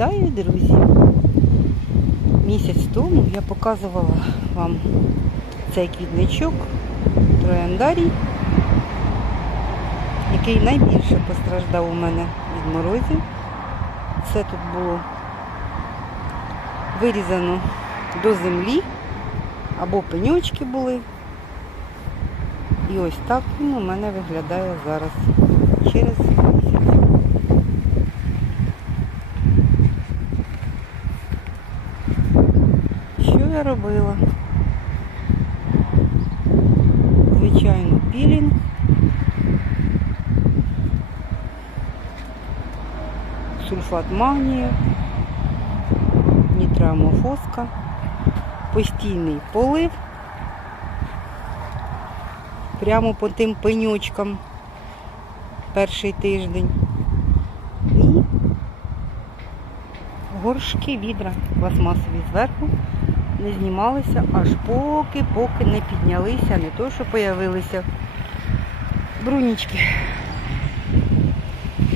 Вітаю, друзі! Місяць тому я показувала вам цей квітничок трояндарій, який найбільше постраждав у мене від морозів. Це тут було вирізано до землі, або пеньочки були. І ось так він у мене виглядає зараз через місяць. Що я робила? Звичайно, пілінг. Сульфат магнію, нітрамофоска, постійний полив прямо по тим пеньочкам перший тиждень. І горшки відра пластмасові зверху не знімалися, аж поки, поки не піднялися, не то, що появилися брунічки.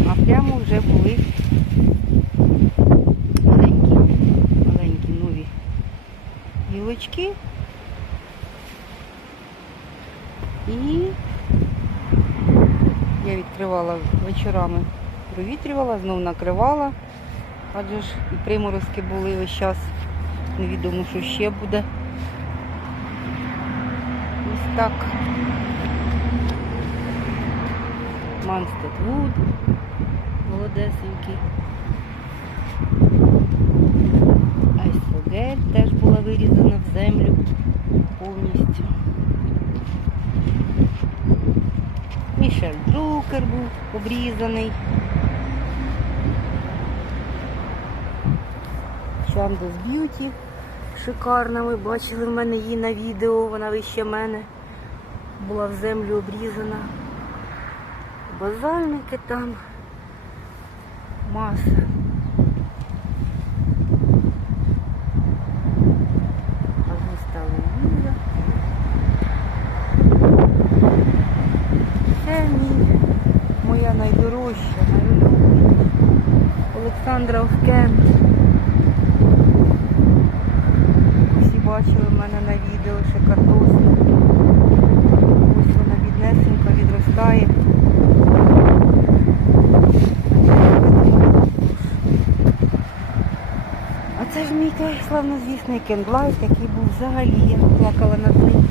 А прямо вже були маленькі, маленькі нові гілочки. І я відкривала вечорами, провітрювала, знов накривала, адже ж і приморозки були весь час. Невідомо, що ще буде. Ось так. Манстед Вуд, молодесенький. Айсфогель теж була вирізана в землю повністю. Мішель Друкер був обрізаний. Чандес Б'юті. Шикарна, ви бачили в мене її на відео, вона вище мене була в землю обрізана. Базальники там. Маса. Агустали віза. Це мій, моя найдорожча, найулюбленіша Олександра Овкент. Всі бачили в мене на відео ще картофель. Ось вона біднесенько відростає. А це ж мій той славнозвісний кендлайт, який був взагалі. Я плакала над ним.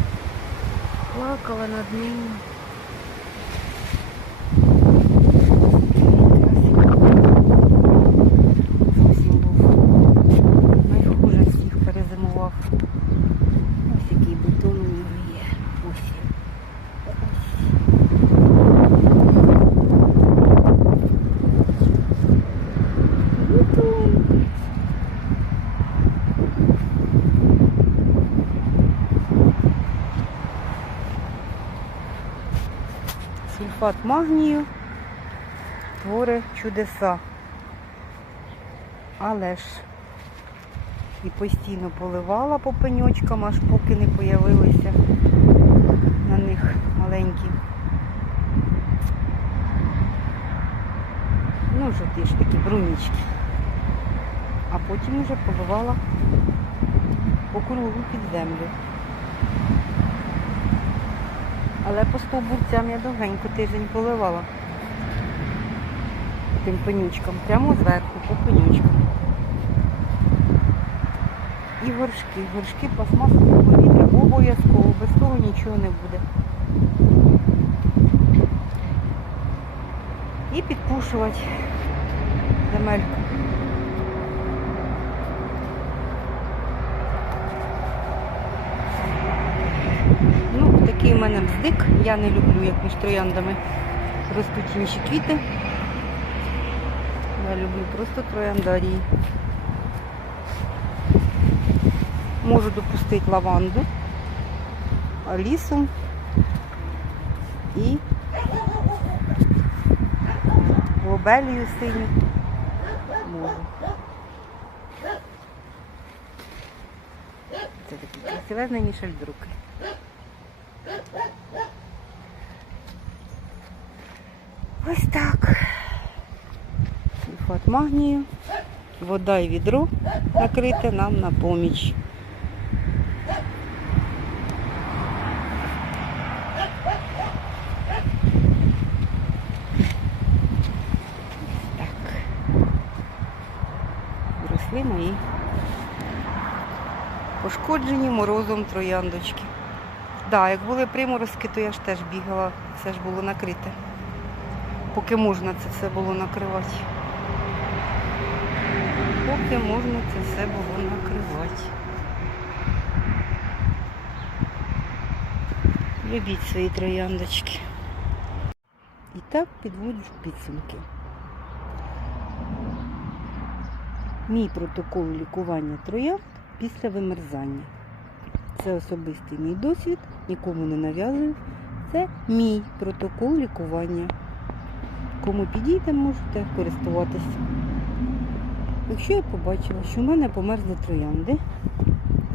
Плакала над ним. Зовсім був найхуже всіх перезимував. Ось який бутон у нього є. Ось. Ось. Бутон. Сульфат магнію творить чудеса. Але ж і постійно поливала по пеньочкам, аж поки не появилися на них маленькі. Ну, жовті ж такі брунічки. А потім вже поливала по кругу під землю. Але по стовбурцям я довгенько тиждень поливала тим пенючкам, прямо зверху, по пенючкам. І горшки. Горшки пластмасові повітря обов'язково, без того нічого не буде. І підпушувати земельку. Ну, у мене бздик. Я не люблю, як між трояндами ростуть інші квіти. Я люблю просто трояндарії. Можу допустити лаванду, алісу і лобелію синю. Можу. Це такий красивезний Мішель Друкер. Ось так. Сульфат магнію, вода і відро накрите нам на поміч. Так. Росли мої пошкоджені морозом трояндочки. Так, як були приморозки, то я ж теж бігала, все ж було накрите. Поки можна це все було накривати. Поки можна це все було накривати. Любіть свої трояндочки. І так підводжу підсумки. Мій протокол лікування троянд після вимерзання. Це особистий мій досвід, нікому не нав'язую. Це мій протокол лікування. Кому підійде, можете користуватися. Якщо я побачила, що в мене померзли троянди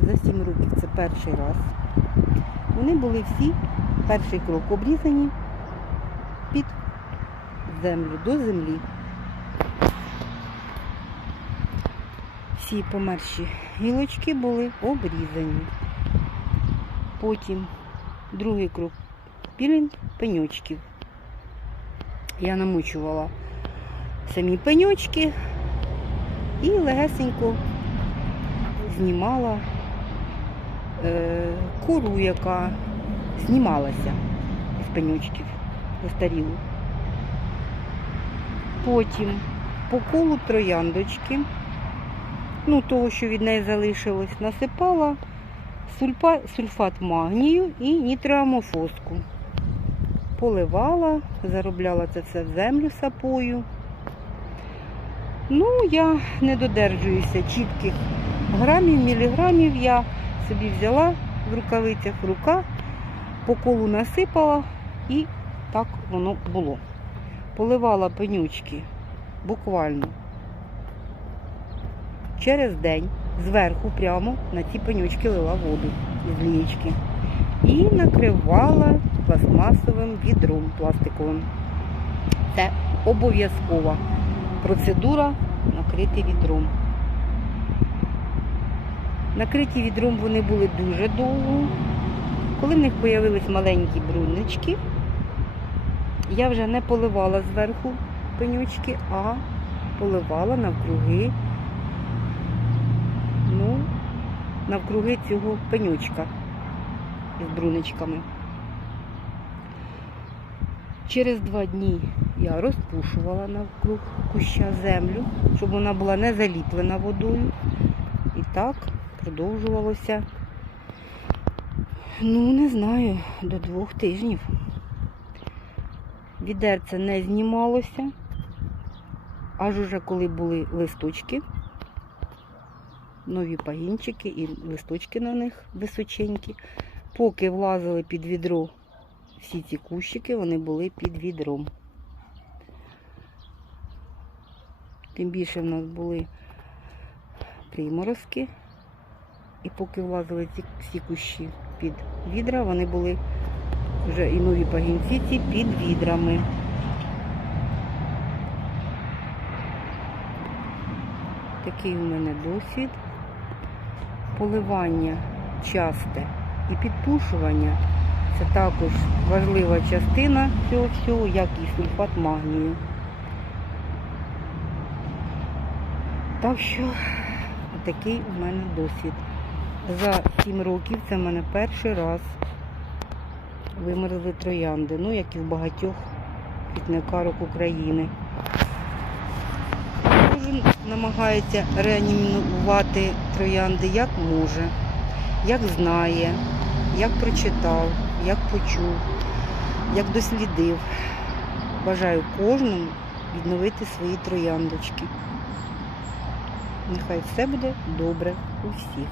за 7 років, це перший раз. Вони були всі, перший крок обрізані під землю, до землі. Всі померші гілочки були обрізані. Потім другий крок пілінг пеньочків. Я намочувала самі пеньочки і легесенько знімала е, кору, яка знімалася з пеньочків застарілу. Потім по колу трояндочки, ну того, що від неї залишилось, насипала сульпа, сульфат магнію і нітроамофоску. Поливала, заробляла це все в землю сапою. Ну, я не додержуюся чітких грамів, міліграмів. Я собі взяла в рукавицях рука, по колу насипала і так воно було. Поливала пенючки буквально через день зверху прямо на ці пенючки лила воду з лієчки. І накривала пластмасовим відром пластиковим. Це обов'язкова процедура накрити відром. Накриті відром вони були дуже довго. Коли в них з'явились маленькі бруннички, я вже не поливала зверху пенючки, а поливала навкруги, ну, навкруги цього пенючка із бруничками. Через два дні я розпушувала навкруг куща землю, щоб вона була не заліплена водою. І так продовжувалося, ну, не знаю, до двох тижнів. Відерце не знімалося, аж уже коли були листочки, нові пагінчики і листочки на них височенькі. Поки влазили під відро всі ці кущики, вони були під відром. Тим більше в нас були приморозки. І поки влазили ці всі кущі під відра, вони були вже і нові пагінці ці під відрами. Такий у мене досвід. Поливання часте і підпушування це також важлива частина цього всього, як і сульфат магнію. Так що такий у мене досвід. За 7 років це в мене перший раз вимерзли троянди, ну як і в багатьох квітникарок України. Кожен намагається реанімувати троянди як може, як знає, як прочитав, як почув, як дослідив. Бажаю кожному відновити свої трояндочки. Нехай все буде добре у всіх.